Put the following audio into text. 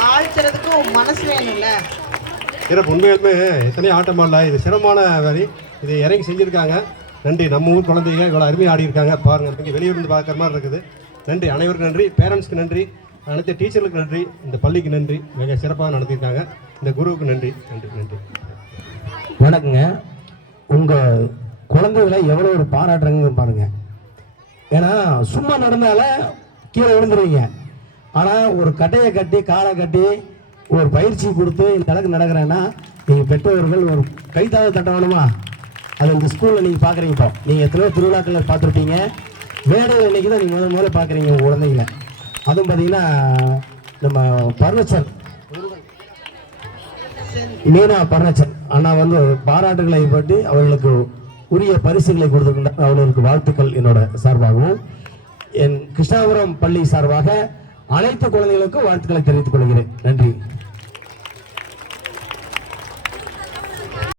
வாழ்த்துறதுக்கும் மனசு வேணும்ல. சிறப்பு. உண்மையிலுமே எத்தனையோ ஆட்டம் ஆடல, இது சிரமமான வேலை, இது இறங்கி செஞ்சுருக்காங்க. நன்றி. நம்ம ஊர் குழந்தைங்க இவ்வளோ அருமையாக ஆடி இருக்காங்க பாருங்கள். இங்கே வெளியூர்ந்து பார்க்குற மாதிரி இருக்குது. நன்றி. அனைவருக்கும் நன்றி. பேரண்ட்ஸ்க்கு நன்றி. அனைத்து டீச்சர்களுக்கு நன்றி. இந்த பள்ளிக்கு நன்றி. மிக சிறப்பாக நடத்தியிருக்காங்க. இந்த குருவுக்கு நன்றி. நன்றி. நன்றி. வணக்கங்க. உங்கள் குழந்தைகளை எவ்வளோ ஒரு பாராட்டுறங்க பாருங்கள். ஏன்னா சும்மா நடந்தால கீழே விழுந்துருவீங்க. ஆனால் ஒரு கட்டையை கட்டி காலை கட்டி ஒரு பயிற்சி கொடுத்து இந்த அளவுக்கு நடக்கிறேன்னா நீங்கள் பெற்றோர்கள் ஒரு கைத்தாக தட்டணுமா? அது இந்த ஸ்கூலில் நீங்கள் பார்க்குறீங்க. இப்போ நீங்கள் எத்தனையோ திருவிழாக்களில் பார்த்துருப்பீங்க. வேடையில் இன்றைக்கி தான் நீங்கள் முதல்ல பார்க்குறீங்க உங்கள் குழந்தைங்கள. அதுவும் பார்த்தீங்கன்னா நம்ம பர்னிச்சர் மீனா பர்னிச்சர் அண்ணா வந்து பாராட்டுகளை பற்றி அவர்களுக்கு உரிய பரிசுகளை கொடுத்துருக்கின்றார். அவர்களுக்கு வாழ்த்துக்கள் என்னோட சார்பாகவும் என் கிருஷ்ணாபுரம் பள்ளி சார்பாக அனைத்து குழந்தைகளுக்கும் வாழ்த்துக்களை தெரிவித்துக் கொள்கிறேன். நன்றி.